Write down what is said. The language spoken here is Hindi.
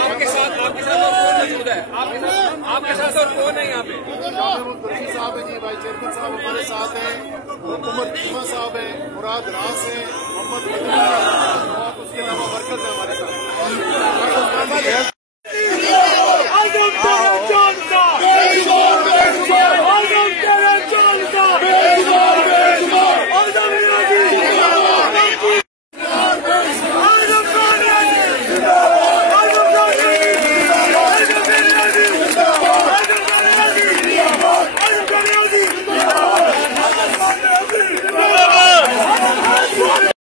आपके साथ और कौन मौजूद है? आपके साथ और कौन है यहाँ पे? साहब है जी, भाई चेयरमैन साहब हमारे साथ हैं, हुकूमत चीमा साहब है, मुराद रास है, मोहम्मद और उसके अलावा वर्कर्स है हमारे साथ।